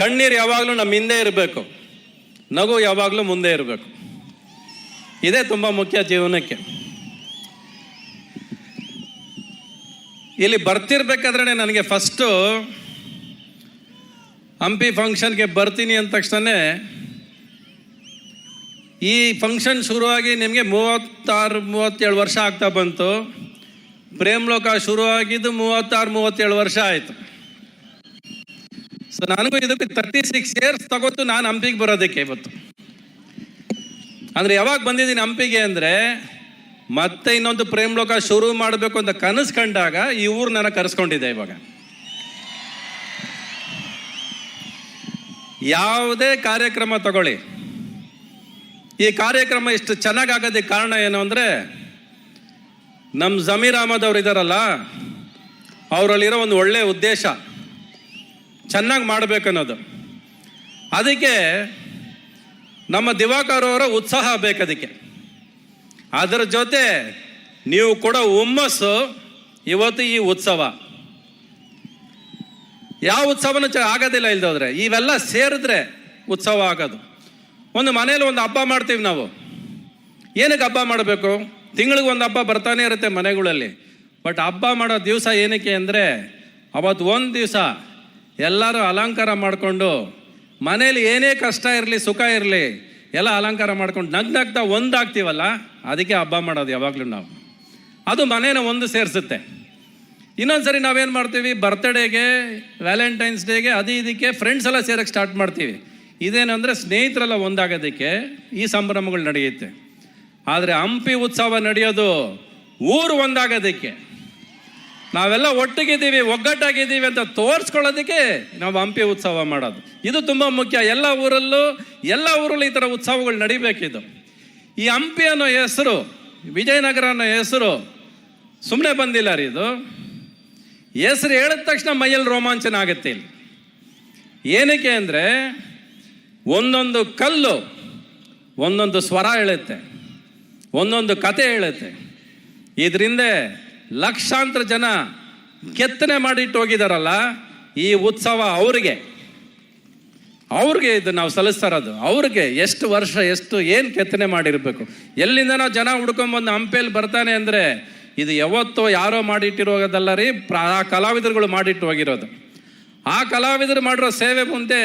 ಕಣ್ಣೀರು ಯಾವಾಗಲೂ ನಮ್ಮ ಹಿಂದೆ ಇರಬೇಕು, ನಗು ಯಾವಾಗಲೂ ಮುಂದೆ ಇರಬೇಕು. ಇದೇ ತುಂಬ ಮುಖ್ಯ ಜೀವನಕ್ಕೆ. ಇಲ್ಲಿ ಬರ್ತಿರ್ಬೇಕಾದ್ರೆ ನನಗೆ ಫಸ್ಟು ಹಂಪಿ ಫಂಕ್ಷನ್ಗೆ ಬರ್ತೀನಿ ಅಂದ ತಕ್ಷಣ ಈ ಫಂಕ್ಷನ್ ಶುರುವಾಗಿ ನಿಮಗೆ 36-37 ವರ್ಷ ಆಗ್ತಾ ಬಂತು. ಪ್ರೇಮ್ಲೋಕ ಶುರುವಾಗಿದ್ದು 36-37 ವರ್ಷ ಆಯಿತು. ಸೊ ನನಗೂ ಇದಕ್ಕೆ 36 ಇಯರ್ಸ್ ತಗೋತು ನಾನು ಹಂಪಿಗೆ ಬರೋದಕ್ಕೆ ಇವತ್ತು. ಅಂದರೆ ಯಾವಾಗ ಬಂದಿದ್ದೀನಿ ಹಂಪಿಗೆ ಅಂದರೆ ಮತ್ತೆ ಇನ್ನೊಂದು ಪ್ರೇಮ್ಲೋಕ ಶುರು ಮಾಡಬೇಕು ಅಂತ ಕನಸು ಕಂಡಾಗ ಈ ಊರು ನನಗೆ ಕರೆಸ್ಕೊಂಡಿದ್ದೆ. ಇವಾಗ ಯಾವುದೇ ಕಾರ್ಯಕ್ರಮ ತಗೊಳ್ಳಿ, ಈ ಕಾರ್ಯಕ್ರಮ ಇಷ್ಟು ಚೆನ್ನಾಗಾಗೋದಕ್ಕೆ ಕಾರಣ ಏನು ಅಂದರೆ ನಮ್ಮ ಜಮೀರ್ ಅಹಮದ್ ಅವರು ಇದ್ದಾರಲ್ಲ, ಅವರಲ್ಲಿರೋ ಒಂದು ಒಳ್ಳೆಯ ಉದ್ದೇಶ ಚೆನ್ನಾಗಿ ಮಾಡಬೇಕನ್ನೋದು. ಅದಕ್ಕೆ ನಮ್ಮ ದಿವಾಕರ್ ಅವರ ಉತ್ಸಾಹ ಬೇಕದಕ್ಕೆ. ಅದರ ಜೊತೆ ನೀವು ಕೊಡೋ ಹುಮ್ಮಸ್ಸು ಇವತ್ತು ಈ ಉತ್ಸವ. ಯಾವ ಉತ್ಸವನೂ ಆಗೋದಿಲ್ಲ ಇಲ್ದೋದ್ರೆ, ಇವೆಲ್ಲ ಸೇರಿದ್ರೆ ಉತ್ಸವ ಆಗೋದು. ಒಂದು ಮನೇಲಿ ಒಂದು ಹಬ್ಬ ಮಾಡ್ತೀವಿ ನಾವು. ಏನಕ್ಕೆ ಹಬ್ಬ ಮಾಡಬೇಕು? ತಿಂಗಳಿಗೆ ಒಂದು ಹಬ್ಬ ಬರ್ತಾನೆ ಇರುತ್ತೆ ಮನೆಗಳಲ್ಲಿ. ಬಟ್ ಹಬ್ಬ ಮಾಡೋ ದಿವಸ ಏನಕ್ಕೆ ಅಂದರೆ ಅವತ್ತು ಒಂದು ದಿವಸ ಎಲ್ಲರೂ ಅಲಂಕಾರ ಮಾಡಿಕೊಂಡು ಮನೇಲಿ ಏನೇ ಕಷ್ಟ ಇರಲಿ ಸುಖ ಇರಲಿ ಎಲ್ಲ ಅಲಂಕಾರ ಮಾಡ್ಕೊಂಡು ನಗ್ನಗ್ತಾ ಒಂದಾಗ್ತೀವಲ್ಲ, ಅದಕ್ಕೆ ಹಬ್ಬ ಮಾಡೋದು ಯಾವಾಗಲೂ ನಾವು. ಅದು ಮನೇನ ಒಂದು ಸೇರಿಸುತ್ತೆ. ಇನ್ನೊಂದು ಸರಿ ನಾವೇನು ಮಾಡ್ತೀವಿ, ಬರ್ತ್ಡೇಗೆ, ವ್ಯಾಲೆಂಟೈನ್ಸ್ ಡೇಗೆ, ಇದಕ್ಕೆ ಫ್ರೆಂಡ್ಸ್ ಎಲ್ಲ ಸೇರೋಕ್ಕೆ ಸ್ಟಾರ್ಟ್ ಮಾಡ್ತೀವಿ. ಇದೇನೆಂದರೆ ಸ್ನೇಹಿತರೆಲ್ಲ ಒಂದಾಗೋದಕ್ಕೆ ಈ ಸಂಭ್ರಮಗಳು ನಡೆಯುತ್ತೆ. ಆದರೆ ಹಂಪಿ ಉತ್ಸವ ನಡೆಯೋದು ಊರು ಒಂದಾಗೋದಕ್ಕೆ, ನಾವೆಲ್ಲ ಒಟ್ಟಿಗಿದ್ದೀವಿ, ಒಗ್ಗಟ್ಟಾಗಿದ್ದೀವಿ ಅಂತ ತೋರಿಸ್ಕೊಳ್ಳೋದಕ್ಕೆ ನಾವು ಹಂಪಿ ಉತ್ಸವ ಮಾಡೋದು. ಇದು ತುಂಬ ಮುಖ್ಯ. ಎಲ್ಲ ಊರಲ್ಲೂ ಈ ಥರ ಉತ್ಸವಗಳು ನಡಿಬೇಕಿದು. ಈ ಹಂಪಿ ಅನ್ನೋ ಹೆಸರು, ವಿಜಯನಗರ ಅನ್ನೋ ಹೆಸರು ಸುಮ್ಮನೆ ಬಂದಿಲ್ಲ ರೀ. ಇದು ಹೆಸರು ಹೇಳಿದ ತಕ್ಷಣ ಮೈಯಲ್ಲಿ ರೋಮಾಂಚನ ಆಗುತ್ತೆ. ಇಲ್ಲಿ ಏನಕ್ಕೆ ಅಂದರೆ ಒಂದೊಂದು ಕಲ್ಲು ಒಂದೊಂದು ಸ್ವರ ಹೇಳುತ್ತೆ, ಒಂದೊಂದು ಕತೆ ಹೇಳುತ್ತೆ. ಇದರಿಂದ ಲಕ್ಷಾಂತರ ಜನ ಕೆತ್ತನೆ ಮಾಡಿಟ್ಟು ಹೋಗಿದಾರಲ್ಲ, ಈ ಉತ್ಸವ ಅವ್ರಿಗೆ ಇದು ನಾವು ಸಲ್ಲಿಸ್ತಾ ಇರೋದು. ಅವ್ರಿಗೆ ಎಷ್ಟು ವರ್ಷ ಏನು ಕೆತ್ತನೆ ಮಾಡಿರಬೇಕು, ಎಲ್ಲಿಂದನೋ ಜನ ಹುಡ್ಕೊಂಬಂದು ಹಂಪಿಯಲ್ಲಿ ಬರ್ತಾನೆ ಅಂದರೆ ಇದು ಯಾವತ್ತೋ ಯಾರೋ ಮಾಡಿಟ್ಟಿರೋದಲ್ಲ ರೀ, ಆ ಕಲಾವಿದರುಗಳು ಮಾಡಿಟ್ಟು ಹೋಗಿರೋದು. ಆ ಕಲಾವಿದರು ಮಾಡಿರೋ ಸೇವೆ ಮುಂದೆ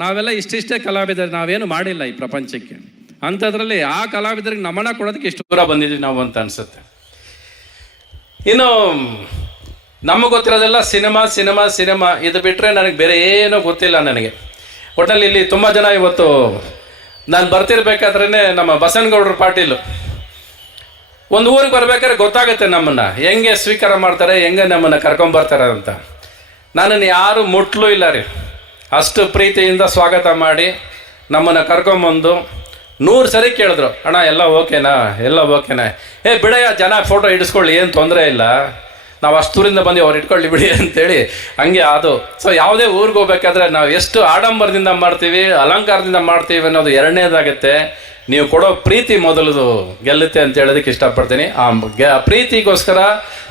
ನಾವೆಲ್ಲ ಇಷ್ಟಿಷ್ಟೇ ಕಲಾವಿದರು, ನಾವೇನು ಮಾಡಿಲ್ಲ ಈ ಪ್ರಪಂಚಕ್ಕೆ. ಅಂಥದ್ರಲ್ಲಿ ಆ ಕಲಾವಿದರಿಗೆ ನಮನ ಕೊಡೋದಕ್ಕೆ ಇಷ್ಟು ದೂರ ಬಂದಿದ್ವಿ ನಾವು ಅಂತ ಅನಿಸುತ್ತೆ. ಇನ್ನು ನಮಗೆ ಗೊತ್ತಿರೋದೆಲ್ಲ ಸಿನಿಮಾ ಇದು ಬಿಟ್ಟರೆ ನನಗೆ ಬೇರೆ ಏನೂ ಗೊತ್ತಿಲ್ಲ ನನಗೆ. ಒಟ್ಟಲ್ಲಿ ಇಲ್ಲಿ ತುಂಬ ಜನ ಇವತ್ತು ನಾನು ಬರ್ತಿರ್ಬೇಕಾದ್ರೇ ನಮ್ಮ ಬಸನಗೌಡರು ಪಾಟೀಲು ಒಂದು ಊರಿಗೆ ಬರ್ಬೇಕಾದ್ರೆ ಗೊತ್ತಾಗುತ್ತೆ ನಮ್ಮನ್ನು ಹೆಂಗೆ ಸ್ವೀಕಾರ ಮಾಡ್ತಾರೆ, ಹೆಂಗೆ ನಮ್ಮನ್ನು ಕರ್ಕೊಂಬರ್ತಾರೆ ಅಂತ. ನನ್ನನ್ನು ಯಾರು ಮುಟ್ಲೂ ಇಲ್ಲ ರೀ. ಅಷ್ಟು ಪ್ರೀತಿಯಿಂದ ಸ್ವಾಗತ ಮಾಡಿ ನಮ್ಮನ್ನು ಕರ್ಕೊಂಬಂದು 100 ಸರಿ ಕೇಳಿದ್ರು, ಅಣ್ಣ ಎಲ್ಲ ಓಕೆನಾ. ಬಿಡಯ್ಯ, ಜನ ಫೋಟೋ ಇಡಿಸ್ಕೊಳ್ಳಿ, ಏನು ತೊಂದರೆ ಇಲ್ಲ, ನಾವು ಅಷ್ಟು ದೂರಿಂದ ಬಂದು ಅವ್ರು ಇಟ್ಕೊಳ್ಳಿ ಬಿಡಿ ಅಂತೇಳಿ ಹಂಗೆ ಅದು. ಸೊ ಯಾವುದೇ ಊರಿಗೆ ಹೋಗ್ಬೇಕಾದ್ರೆ ನಾವು ಎಷ್ಟು ಆಡಂಬರದಿಂದ ಮಾಡ್ತೀವಿ, ಅಲಂಕಾರದಿಂದ ಮಾಡ್ತೀವಿ ಅನ್ನೋದು ಎರಡನೇದಾಗುತ್ತೆ. ನೀವು ಕೊಡೋ ಪ್ರೀತಿ ಮೊದಲದು ಗೆಲ್ಲುತ್ತೆ ಅಂತ ಹೇಳೋದಕ್ಕೆ ಇಷ್ಟಪಡ್ತೀನಿ. ಆ ಪ್ರೀತಿಗೋಸ್ಕರ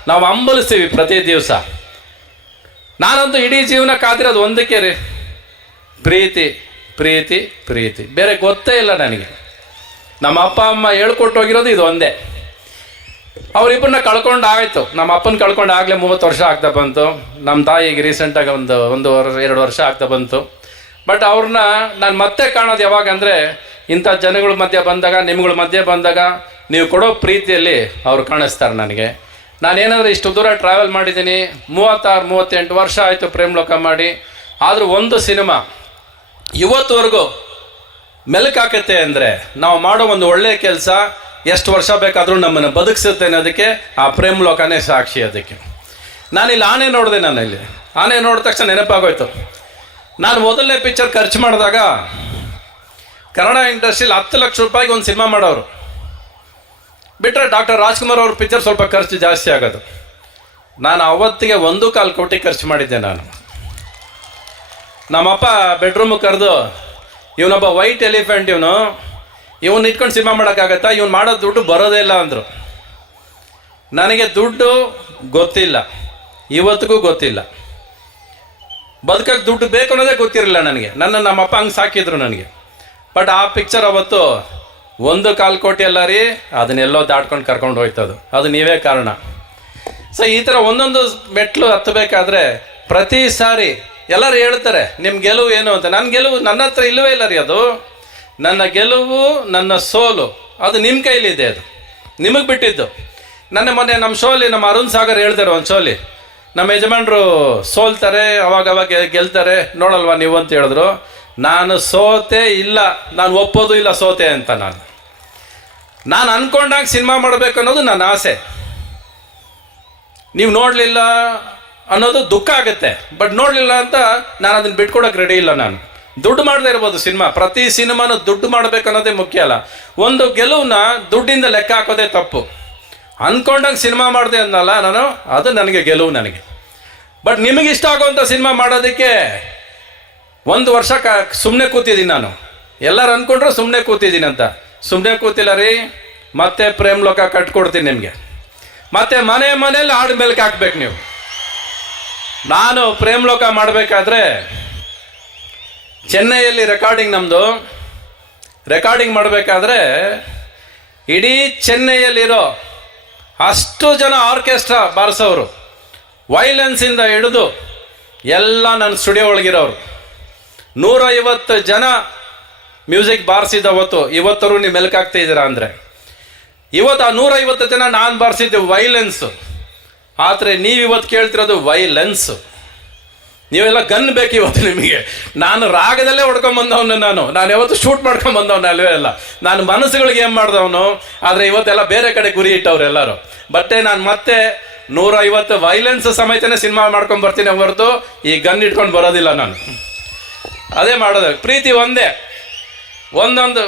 ನಾವು ಹಂಬಲಿಸ್ತೀವಿ ಪ್ರತಿ ದಿವಸ. ನಾನಂತೂ ಇಡೀ ಜೀವನ ಕಾದಿರೋದು ಒಂದಕ್ಕೆ ರೀ, ಪ್ರೀತಿ. ಬೇರೆ ಗೊತ್ತೇ ಇಲ್ಲ ನನಗೆ. ನಮ್ಮ ಅಪ್ಪ ಅಮ್ಮ ಹೇಳ್ಕೊಟ್ಟು ಹೋಗಿರೋದು ಇದು ಒಂದೇ. ಅವರಿಬ್ಬರನ್ನ ಕಳ್ಕೊಂಡು ಆಯಿತು. ನಮ್ಮ ಅಪ್ಪನ ಕಳ್ಕೊಂಡು ಆಗಲೇ 30 ವರ್ಷ ಆಗ್ತಾ ಬಂತು. ನಮ್ಮ ತಾಯಿಗೆ ರೀಸೆಂಟಾಗಿ ಒಂದು 2 ವರ್ಷ ಆಗ್ತಾ ಬಂತು. ಬಟ್ ಅವ್ರನ್ನ ನಾನು ಮತ್ತೆ ಕಾಣೋದು ಯಾವಾಗ ಅಂದರೆ ಇಂಥ ಜನಗಳ ಮಧ್ಯೆ ಬಂದಾಗ, ನಿಮ್ಗಳ ಮಧ್ಯೆ ಬಂದಾಗ ನೀವು ಕೊಡೋ ಪ್ರೀತಿಯಲ್ಲಿ ಅವ್ರು ಕಾಣಿಸ್ತಾರೆ ನನಗೆ. ನಾನೇನಾದರೂ ಇಷ್ಟು ದೂರ ಟ್ರಾವೆಲ್ ಮಾಡಿದ್ದೀನಿ, 36-38 ವರ್ಷ ಆಯಿತು ಪ್ರೇಮ್ಲೋಕ ಮಾಡಿ. ಆದರೂ ಒಂದು ಸಿನಿಮಾ ಇವತ್ತುವರೆಗೂ ಮೆಲುಕಾಕತ್ತೆ ಅಂದರೆ ನಾವು ಮಾಡೋ ಒಂದು ಒಳ್ಳೆಯ ಕೆಲಸ ಎಷ್ಟು ವರ್ಷ ಬೇಕಾದರೂ ನಮ್ಮನ್ನು ಬದುಕಿಸುತ್ತೆ ಅನ್ನೋದಕ್ಕೆ ಆ ಪ್ರೇಮ್ಲೋಕನೇ ಸಾಕ್ಷಿ. ಅದಕ್ಕೆ ನಾನಿಲ್ಲಿ ಆನೆ ನೋಡಿದೆ. ಆನೆ ನೋಡಿದ ತಕ್ಷಣ ನೆನಪಾಗೋಯ್ತು. ನಾನು ಮೊದಲನೇ ಪಿಕ್ಚರ್ ಖರ್ಚು ಮಾಡಿದಾಗ ಕನ್ನಡ ಇಂಡಸ್ಟ್ರಿಯಲ್ಲಿ 10 ಲಕ್ಷ ರೂಪಾಯಿಗೆ ಒಂದು ಸಿನಿಮಾ ಮಾಡೋರು. ಬಿಟ್ಟರೆ ಡಾಕ್ಟರ್ ರಾಜ್ಕುಮಾರ್ ಅವ್ರ ಪಿಕ್ಚರ್ ಸ್ವಲ್ಪ ಖರ್ಚು ಜಾಸ್ತಿ ಆಗೋದು. ನಾನು ಅವತ್ತಿಗೆ 1.25 ಕೋಟಿ ಖರ್ಚು ಮಾಡಿದ್ದೆ. ನಮ್ಮಪ್ಪ ಬೆಡ್ರೂಮಿಗೆ ಕರೆದು, ಇವನೊಬ್ಬ ವೈಟ್ ಎಲಿಫೆಂಟ್, ಇವನು ಇಟ್ಕೊಂಡು ಸಿನಿಮಾ ಮಾಡೋಕ್ಕಾಗತ್ತಾ, ಇವನು ಮಾಡೋ ದುಡ್ಡು ಬರೋದೇ ಇಲ್ಲ ಅಂದರು. ನನಗೆ ದುಡ್ಡು ಗೊತ್ತಿಲ್ಲ, ಇವತ್ತಿಗೂ ಗೊತ್ತಿಲ್ಲ. ಬದುಕಕ್ಕೆ ದುಡ್ಡು ಬೇಕು ಅನ್ನೋದೇ ಗೊತ್ತಿರಲಿಲ್ಲ ನನಗೆ. ನಮ್ಮ ಅಪ್ಪ ಹಂಗೆ ಸಾಕಿದ್ರು ನನಗೆ. ಬಟ್ ಆ ಪಿಕ್ಚರ್ ಅವತ್ತು 1.25 ಕೋಟಿ ಅಲ್ಲ ರೀ, ಅದನ್ನೆಲ್ಲೋ ದಾಟ್ಕೊಂಡು ಕರ್ಕೊಂಡು ಹೋಯ್ತದು. ಅದು ನೀವೇ ಕಾರಣ. ಸೊ ಈ ಥರ ಒಂದೊಂದು ಮೆಟ್ಲು ಹತ್ತಬೇಕಾದ್ರೆ ಪ್ರತಿ ಸಾರಿ ಎಲ್ಲರೂ ಹೇಳ್ತಾರೆ ನಿಮ್ಮ ಗೆಲುವು ಏನು ಅಂತ. ನನ್ನ ಗೆಲುವು ನನ್ನ ಹತ್ರ ಇಲ್ಲವೇ ಇಲ್ಲ ರೀ. ಅದು ನನ್ನ ಗೆಲುವು, ನನ್ನ ಸೋಲು ಅದು ನಿಮ್ಮ ಕೈಲಿದೆ, ಅದು ನಿಮಗೆ ಬಿಟ್ಟಿದ್ದು. ಮೊನ್ನೆ ನಮ್ಮ ಶೋಲಿ ನಮ್ಮ ಅರುಣ್ ಸಾಗರ್ ಹೇಳ್ತಾರೆ ಒಂದು ಶೋಲಿ, ನಮ್ಮ ಯಜಮಾನ್ರು ಸೋಲ್ತಾರೆ ಅವಾಗ ಗೆಲ್ತಾರೆ ನೋಡಲ್ವಾ ನೀವು ಅಂತ ಹೇಳಿದ್ರು. ನಾನು ಸೋತೆ ಇಲ್ಲ, ನಾನು ಒಪ್ಪೋದು ಇಲ್ಲ ಸೋತೆ ಅಂತ. ನಾನು ಅನ್ಕೊಂಡಾಗ ಸಿನಿಮಾ ಮಾಡಬೇಕು ಅನ್ನೋದು ನನ್ನ ಆಸೆ. ನೀವು ನೋಡಲಿಲ್ಲ ಅನ್ನೋದು ದುಃಖ ಆಗುತ್ತೆ. ಬಟ್ ನೋಡಲಿಲ್ಲ ಅಂತ ನಾನು ಅದನ್ನು ಬಿಟ್ಕೊಡೋಕೆ ರೆಡಿ ಇಲ್ಲ. ನಾನು ದುಡ್ಡು ಮಾಡದೇ ಇರ್ಬೋದು ಸಿನಿಮಾ, ಪ್ರತಿ ಸಿನಿಮಾನು ದುಡ್ಡು ಮಾಡಬೇಕು ಅನ್ನೋದೇ ಮುಖ್ಯ ಅಲ್ಲ. ಒಂದು ಗೆಲುವನ್ನ ದುಡ್ಡಿಂದ ಲೆಕ್ಕ ಹಾಕೋದೇ ತಪ್ಪು. ಅಂದ್ಕೊಂಡಾಗ ಸಿನಿಮಾ ಮಾಡಿದೆ ಅನ್ನಲ್ಲ ನಾನು, ಅದು ನನಗೆ ಗೆಲುವು ನನಗೆ. ಬಟ್ ನಿಮಗೆ ಇಷ್ಟ ಆಗುವಂಥ ಸಿನಿಮಾ ಮಾಡೋದಕ್ಕೆ 1 ವರ್ಷ ಸುಮ್ಮನೆ ಕೂತಿದ್ದೀನಿ ನಾನು. ಎಲ್ಲರೂ ಅಂದ್ಕೊಂಡ್ರು ಸುಮ್ಮನೆ ಕೂತಿದ್ದೀನಿ ಅಂತ. ಸುಮ್ಮನೆ ಕೂತಿಲ್ಲ ರೀ. ಮತ್ತೆ ಪ್ರೇಮ್ ಲೋಕ ಕಟ್ಕೊಡ್ತೀನಿ ನಿಮಗೆ. ಮತ್ತೆ ಮನೆಯಲ್ಲಿ ಹಾಡು ಮೆಲ್ಕ್ ಹಾಕ್ಬೇಕು ನೀವು. ನಾನು ಪ್ರೇಮ್ ಲೋಕ ಮಾಡಬೇಕಾದ್ರೆ ಚೆನ್ನೈಯಲ್ಲಿ ನಮ್ಮದು ರೆಕಾರ್ಡಿಂಗ್ ಮಾಡಬೇಕಾದ್ರೆ ಇಡೀ ಚೆನ್ನೈಯಲ್ಲಿರೋ ಅಷ್ಟು ಜನ ಆರ್ಕೆಸ್ಟ್ರಾ ಬಾರಿಸೋರು, ವೈಲೆನ್ಸಿಂದ ಹಿಡಿದು ಎಲ್ಲ ನನ್ನ ಸ್ಟುಡಿಯೋ ಒಳಗಿರೋರು, 150 ಜನ ಮ್ಯೂಸಿಕ್ ಬಾರಿಸಿದವತ್ತು. ಇವತ್ತರೂ ನೀವು ಮೆಲ್ಕಾಗ್ತಾ ಇದ್ದೀರಾ ಅಂದರೆ ಇವತ್ತು ಆ 150 ಜನ ನಾನು ಬಾರಿಸಿದ್ದು ವೈಲೆನ್ಸು. ಆದರೆ ನೀವಿವತ್ತು ಕೇಳ್ತಿರೋದು ವೈಲೆನ್ಸು. ನೀವೆಲ್ಲ ಗನ್ ಬೇಕು ಇವತ್ತು ನಿಮಗೆ. ನಾನು ರಾಗದಲ್ಲೇ ಹೊಡ್ಕೊಂಬಂದವನು. ನಾನು ಯಾವತ್ತು ಶೂಟ್ ಮಾಡ್ಕೊಂಬಂದವನು ಅಲ್ವೇ ಅಲ್ಲ. ನಾನು ಮನಸ್ಸುಗಳಿಗೆ ಏನು ಮಾಡಿದವನು. ಆದರೆ ಇವತ್ತೆಲ್ಲ ಬೇರೆ ಕಡೆ ಗುರಿ ಇಟ್ಟವ್ರು ಎಲ್ಲರೂ. ನಾನು ಮತ್ತೆ 150 ವೈಲೆನ್ಸ್ ಸಮೇತನೇ ಸಿನಿಮಾ ಮಾಡ್ಕೊಂಡು ಬರ್ತೀನಿ ಹೊರತು ಈ ಗನ್ ಇಟ್ಕೊಂಡು ಬರೋದಿಲ್ಲ ನಾನು. ಅದೇ ಮಾಡೋದು. ಪ್ರೀತಿ ಒಂದೇ. ಒಂದೊಂದು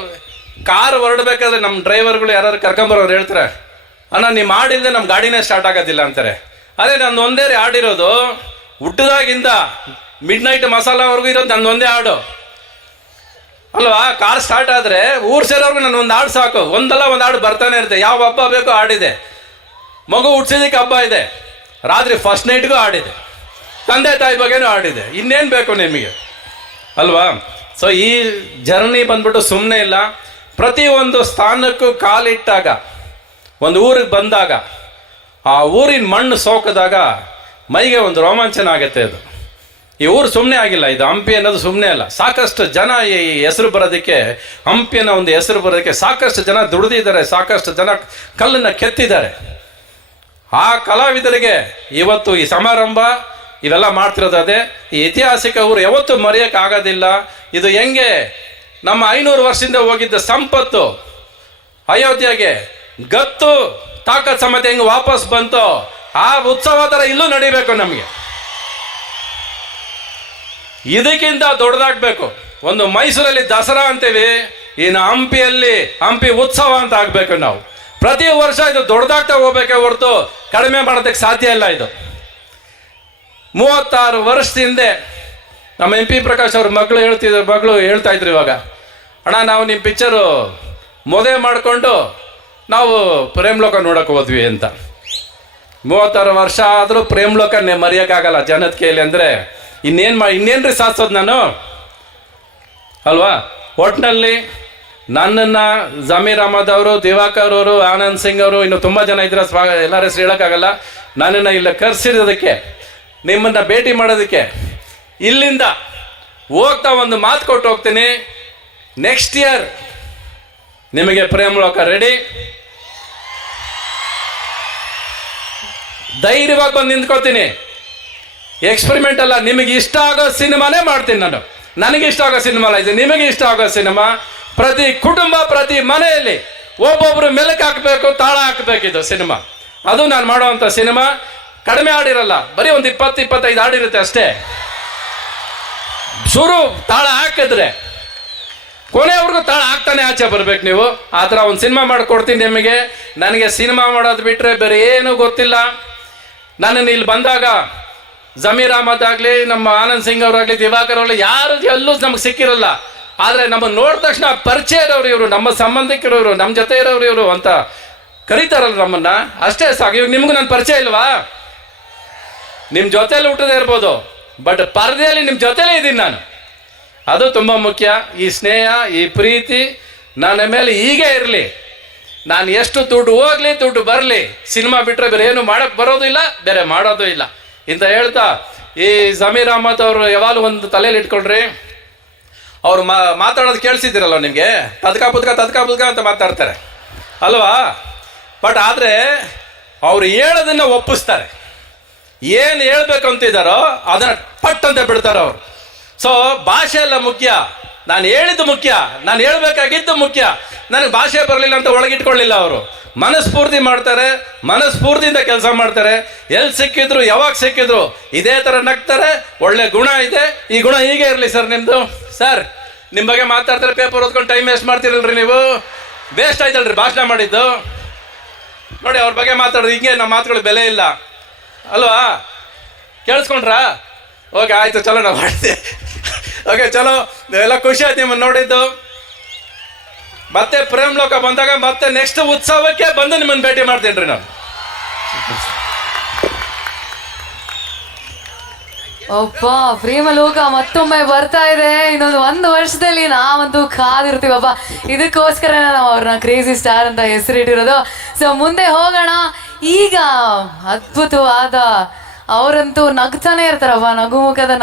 ಕಾರ್ ಹೊರಡ್ಬೇಕಾದ್ರೆ ನಮ್ಮ ಡ್ರೈವರ್ಗಳು ಯಾರು ಕರ್ಕೊಂಬರೋರು ಹೇಳ್ತಾರೆ, ಅಣ್ಣ ನೀವು ಮಾಡಿಲ್ಲದೆ ನಮ್ಮ ಗಾಡಿನೇ ಸ್ಟಾರ್ಟ್ ಆಗೋದಿಲ್ಲ ಅಂತಾರೆ. ಅದೇ ನಂದು ಒಂದೇ ಹಾಡಿರೋದು, ಹುಟ್ಟದಾಗಿಂದ ಮಿಡ್ ನೈಟ್ ಮಸಾಲವರೆಗೂ ಇರೋದು ನನ್ನ ಒಂದೇ ಹಾಡು ಅಲ್ವಾ. ಕಾರ್ ಸ್ಟಾರ್ಟ್ ಆದರೆ ಊರು ಸೇರೋರ್ಗು ನನ್ನ ಒಂದು ಹಾಡು ಸಾಕು. ಒಂದು ಹಾಡು ಬರ್ತಾನೆ ಇರುತ್ತೆ. ಯಾವ ಹಬ್ಬ ಬೇಕೋ ಹಾಡಿದೆ. ಮಗು ಹುಟ್ಟಿಸಿದಕ್ಕೆ ಹಬ್ಬ ಇದೆ, ರಾತ್ರಿ ಫಸ್ಟ್ ನೈಟ್ಗೂ ಹಾಡಿದೆ, ತಂದೆ ತಾಯಿ ಬಗ್ಗೆನೂ ಹಾಡಿದೆ. ಇನ್ನೇನು ಬೇಕು ನಿಮಗೆ ಅಲ್ವಾ. ಸೊ ಈ ಜರ್ನಿ ಬಂದ್ಬಿಟ್ಟು ಸುಮ್ಮನೆ ಇಲ್ಲ. ಪ್ರತಿಯೊಂದು ಸ್ಥಾನಕ್ಕೂ ಕಾಲಿಟ್ಟಾಗ, ಒಂದು ಊರಿಗೆ ಬಂದಾಗ, ಆ ಊರಿನ ಮಣ್ಣು ಸೋಕಿದಾಗ ಮೈಗೆ ಒಂದು ರೋಮಾಂಚನ ಆಗುತ್ತೆ. ಅದು ಈ ಊರು ಸುಮ್ಮನೆ ಆಗಿಲ್ಲ. ಇದು ಹಂಪಿ ಅನ್ನೋದು ಸುಮ್ಮನೆ ಅಲ್ಲ. ಸಾಕಷ್ಟು ಜನ ಈ ಹೆಸರು ಬರೋದಕ್ಕೆ, ಹಂಪಿ ಅನ್ನೋ ಒಂದು ಹೆಸರು ಬರೋದಕ್ಕೆ ಸಾಕಷ್ಟು ಜನ ದುಡಿದಿದ್ದಾರೆ, ಸಾಕಷ್ಟು ಜನ ಕಲ್ಲನ್ನು ಕೆತ್ತಿದ್ದಾರೆ. ಆ ಕಲಾವಿದರಿಗೆ ಇವತ್ತು ಈ ಸಮಾರಂಭ ಇವೆಲ್ಲ ಮಾಡ್ತಿರೋದು ಅದೇ. ಈ ಐತಿಹಾಸಿಕ ಊರು ಯಾವತ್ತೂ ಮರೆಯೋಕ್ಕಾಗೋದಿಲ್ಲ. ಇದು ಹೆಂಗೆ ನಮ್ಮ 500 ವರ್ಷದಿಂದ ಹೋಗಿದ್ದ ಸಂಪತ್ತು ಅಯೋಧ್ಯೆಗೆ ಗತ್ತು ತಾಕತ್ ಸಮೇತ ಹೆಂಗೆ ವಾಪಸ್ ಬಂತು, ಆ ಉತ್ಸವ ಥರ ಇಲ್ಲೂ ನಡಿಬೇಕು ನಮಗೆ. ಇದಕ್ಕಿಂತ ದೊಡ್ಡದಾಗಬೇಕು. ಒಂದು ಮೈಸೂರಲ್ಲಿ ದಸರಾ ಅಂತೀವಿ, ಇನ್ನು ಹಂಪಿ ಉತ್ಸವ ಅಂತ ಆಗಬೇಕು. ನಾವು ಪ್ರತಿ ವರ್ಷ ಇದು ದೊಡ್ಡದಾಗ್ತಾ ಹೋಗ್ಬೇಕೆ ಹೊರತು ಕಡಿಮೆ ಮಾಡೋದಕ್ಕೆ ಸಾಧ್ಯ ಇಲ್ಲ. ಇದು 36 ವರ್ಷದ ಹಿಂದೆ ನಮ್ಮ MP ಪ್ರಕಾಶ್ ಅವ್ರ ಮಗಳು ಹೇಳ್ತಾ ಇದ್ರು ಇವಾಗ, ಅಣ್ಣ ನಾವು ನಿಮ್ಮ ಪಿಕ್ಚರು ಮದುವೆ ಮಾಡಿಕೊಂಡು ನಾವು ಪ್ರೇಮ್ ಲೋಕ ನೋಡೋಕೆ ಹೋದ್ವಿ ಅಂತ. 36 ವರ್ಷ ಆದರೂ ಪ್ರೇಮ್ ಲೋಕ ಮರೆಯೋಕ್ಕಾಗಲ್ಲ ಜನದ ಕೈಲಿ. ಅಂದರೆ ಇನ್ನೇನ್ರಿ ಸಾಧಿಸೋದು ನಾನು ಅಲ್ವಾ. ಒಟ್ಟಿನಲ್ಲಿ ನನ್ನನ್ನು ಜಮೀರ್ ಅಹಮದ್ ಅವರು, ದಿವಾಕರ್ ಅವರು, ಆನಂದ್ ಸಿಂಗ್ ಅವರು, ಇನ್ನು ತುಂಬ ಜನ ಇದ್ರೆ ಎಲ್ಲರ ಹೆಸರು ಹೇಳೋಕ್ಕಾಗಲ್ಲ. ನನ್ನನ್ನು ಇಲ್ಲ ಕರೆಸಿರೋದಕ್ಕೆ, ನಿಮ್ಮನ್ನು ಭೇಟಿ ಮಾಡೋದಕ್ಕೆ, ಇಲ್ಲಿಂದ ಹೋಗ್ತಾ ಒಂದು ಮಾತು ಕೊಟ್ಟು ಹೋಗ್ತೀನಿ. ನೆಕ್ಸ್ಟ್ ಇಯರ್ ನಿಮಗೆ ಪ್ರೇಮ್ ಲೋಕ ರೆಡಿ. ಧೈರ್ಯವಾಗಿ ಬಂದು ನಿಂತ್ಕೋತೀನಿ. ಎಕ್ಸ್ಪೆರಿಮೆಂಟ್ ಅಲ್ಲ, ನಿಮಗೆ ಇಷ್ಟ ಆಗೋ ಸಿನಿಮಾನೇ ಮಾಡ್ತೀನಿ ನಾನು. ನನಗೆ ಇಷ್ಟ ಆಗೋ ಸಿನಿಮಾ ಅಲ್ಲ ಇದು, ನಿಮಗೆ ಇಷ್ಟ ಆಗೋ ಸಿನಿಮಾ. ಪ್ರತಿ ಕುಟುಂಬ, ಪ್ರತಿ ಮನೆಯಲ್ಲಿ ಒಬ್ಬೊಬ್ರು ಮೆಲುಕು ಹಾಕಬೇಕು, ತಾಳ ಹಾಕಬೇಕು. ಇದು ಸಿನಿಮಾ, ಅದು ನಾನು ಮಾಡುವಂಥ ಸಿನಿಮಾ. ಕಡಿಮೆ ಹಾಡಿರಲ್ಲ, ಬರೀ ಒಂದು 20-25 ಹಾಡಿರುತ್ತೆ ಅಷ್ಟೇ. ಶುರು ತಾಳ ಹಾಕಿದ್ರೆ ಕೊನೆಯವ್ರಿಗೂ ತಾಳ ಹಾಕ್ತಾನೆ ಆಚೆ ಬರ್ಬೇಕು ನೀವು. ಆ ಥರ ಒಂದು ಸಿನಿಮಾ ಮಾಡಿಕೊಡ್ತೀನಿ ನಿಮಗೆ. ನನಗೆ ಸಿನಿಮಾ ಮಾಡೋದು ಬಿಟ್ಟರೆ ಬೇರೆ ಏನೂ ಗೊತ್ತಿಲ್ಲ. ನನ್ನನ್ನು ಇಲ್ಲಿ ಬಂದಾಗ ಜಮೀರ್ ಅಹಮದ್ ಆಗಲಿ, ನಮ್ಮ ಆನಂದ್ ಸಿಂಗ್ ಅವರಾಗಲಿ, ದಿವಾಕರ್ ಅವರಾಗಲಿ, ಯಾರು ಎಲ್ಲೂ ನಮ್ಗೆ ಸಿಕ್ಕಿರಲ್ಲ. ಆದರೆ ನಮ್ಮನ್ನು ನೋಡಿದ ತಕ್ಷಣ ಪರಿಚಯ ಇರೋರು ಇವರು, ನಮ್ಮ ಸಂಬಂಧಿಕರವರು, ನಮ್ಮ ಜೊತೆ ಇರೋರು ಇವರು ಅಂತ ಕರೀತಾರಲ್ಲ ನಮ್ಮನ್ನು, ಅಷ್ಟೇ ಸಾಕು. ಇವಾಗ ನಿಮಗೂ ನನ್ನ ಪರಿಚಯ ಇಲ್ವಾ? ನಿಮ್ಮ ಜೊತೆಯಲ್ಲಿ ಹುಟ್ಟದೇ ಇರ್ಬೋದು, ಬಟ್ ಪರದೆಯಲ್ಲಿ ನಿಮ್ಮ ಜೊತೆಲೇ ಇದ್ದೀನಿ ನಾನು. ಅದು ತುಂಬ ಮುಖ್ಯ. ಈ ಸ್ನೇಹ, ಈ ಪ್ರೀತಿ ನನ್ನ ಮೇಲೆ ಹೀಗೆ ಇರಲಿ. ನಾನು ಎಷ್ಟು ದುಡ್ಡು ಹೋಗ್ಲಿ, ದುಡ್ಡು ಬರಲಿ, ಸಿನಿಮಾ ಬಿಟ್ಟರೆ ಬೇರೆ ಏನು ಮಾಡೋಕ್ಕೆ ಬರೋದು ಇಲ್ಲ, ಬೇರೆ ಮಾಡೋದು ಇಲ್ಲ ಇಂತ ಹೇಳ್ತಾ, ಈ ಜಮೀರ್ ಅಹಮದ್ ಅವರು ಯಾವಾಗಲೂ ಒಂದು ತಲೆಯಲ್ಲಿ ಇಟ್ಕೊಳ್ರಿ. ಅವ್ರು ಮಾತಾಡೋದು ಕೇಳಿಸಿದ್ದೀರಲ್ಲ ನಿಮಗೆ, ತದ್ಕ ಪುದ್ಕ ಅಂತ ಮಾತಾಡ್ತಾರೆ ಅಲ್ವಾ? ಬಟ್ ಆದರೆ ಅವ್ರು ಹೇಳೋದನ್ನ ಒಪ್ಪಿಸ್ತಾರೆ. ಏನು ಹೇಳ್ಬೇಕು ಅಂತಿದ್ದಾರೋ ಅದನ್ನ ಪಟ್ ಅಂತ ಬಿಡ್ತಾರೆ ಅವರು. ಸೊ ಭಾಷೆ ಎಲ್ಲ ಮುಖ್ಯ, ನಾನು ಹೇಳಿದ್ದು ಮುಖ್ಯ, ನಾನು ಹೇಳ್ಬೇಕಾಗಿದ್ದು ಮುಖ್ಯ. ನನಗೆ ಭಾಷೆ ಬರಲಿಲ್ಲ ಅಂತ ಒಳಗಿಟ್ಕೊಳ್ಳಿಲ್ಲ ಅವರು. ಮನಸ್ಫೂರ್ತಿ ಮಾಡ್ತಾರೆ, ಮನಸ್ಫೂರ್ತಿಯಿಂದ ಕೆಲಸ ಮಾಡ್ತಾರೆ. ಎಲ್ಲಿ ಸಿಕ್ಕಿದ್ರು, ಯಾವಾಗ ಸಿಕ್ಕಿದ್ರು ಇದೇ ಥರ ನಗ್ತಾರೆ. ಒಳ್ಳೆ ಗುಣ ಇದೆ. ಈ ಗುಣ ಹೀಗೆ ಇರಲಿ ಸರ್ ನಿಮ್ಮದು. ಸರ್ ನಿಮ್ಮ ಬಗ್ಗೆ ಮಾತಾಡ್ತಾರೆ, ಪೇಪರ್ ಓದ್ಕೊಂಡು ಟೈಮ್ ವೇಸ್ಟ್ ಮಾಡ್ತಿರಲ್ರಿ ನೀವು. ವೇಸ್ಟ್ ಆಯ್ತಲ್ರಿ ಭಾಷಣ ಮಾಡಿದ್ದು. ನೋಡಿ ಅವ್ರ ಬಗ್ಗೆ ಮಾತಾಡೋದು ಹಿಂಗೆ, ನಮ್ಮ ಮಾತುಗಳು ಬೆಲೆ ಇಲ್ಲ ಅಲ್ವಾ? ಕೇಳಿಸ್ಕೊಂಡ್ರಾ? ಓಕೆ ಆಯಿತು, ಚಲೋ ನಾವು ಮಾಡ್ತೀವಿ. ಓಕೆ ಚಲೋ, ಎಲ್ಲ ಖುಷಿ ಆಯ್ತು ನಿಮ್ಮನ್ನು ನೋಡಿದ್ದು. ಮತ್ತೆ ಪ್ರೇಮ್ ಲೋಕ ಬಂದಾಗ ಮತ್ತೆ ನೆಕ್ಸ್ಟ್ ಉತ್ಸವಕ್ಕೆ ಬಂದು ನಿಮ್ಮನ್ನು ಭೇಟಿ ಮಾಡ್ತೀನಿ ರೀ ನಾನು. ಅಪ್ಪ, ಪ್ರೇಮ ಲೋಕ ಮತ್ತೊಮ್ಮೆ ಬರ್ತಾ ಇದೆ. ಒಂದು ವರ್ಷದಲ್ಲಿ ನಾವಂತೂ ಕಾದಿರ್ತೀವಪ್ಪ. ಇದಕ್ಕೋಸ್ಕರ ನಾವು ಅವ್ರನ್ನ ಕ್ರೇಜಿ ಸ್ಟಾರ್ ಅಂತ ಹೆಸರಿಟ್ಟಿರೋದು. ಸೊ ಮುಂದೆ ಹೋಗೋಣ. ಈಗ ಅದ್ಭುತವಾದ, ಅವರಂತೂ ನಗ್ತಾನೆ ಇರ್ತಾರಪ್ಪ, ನಗುಮುಖದ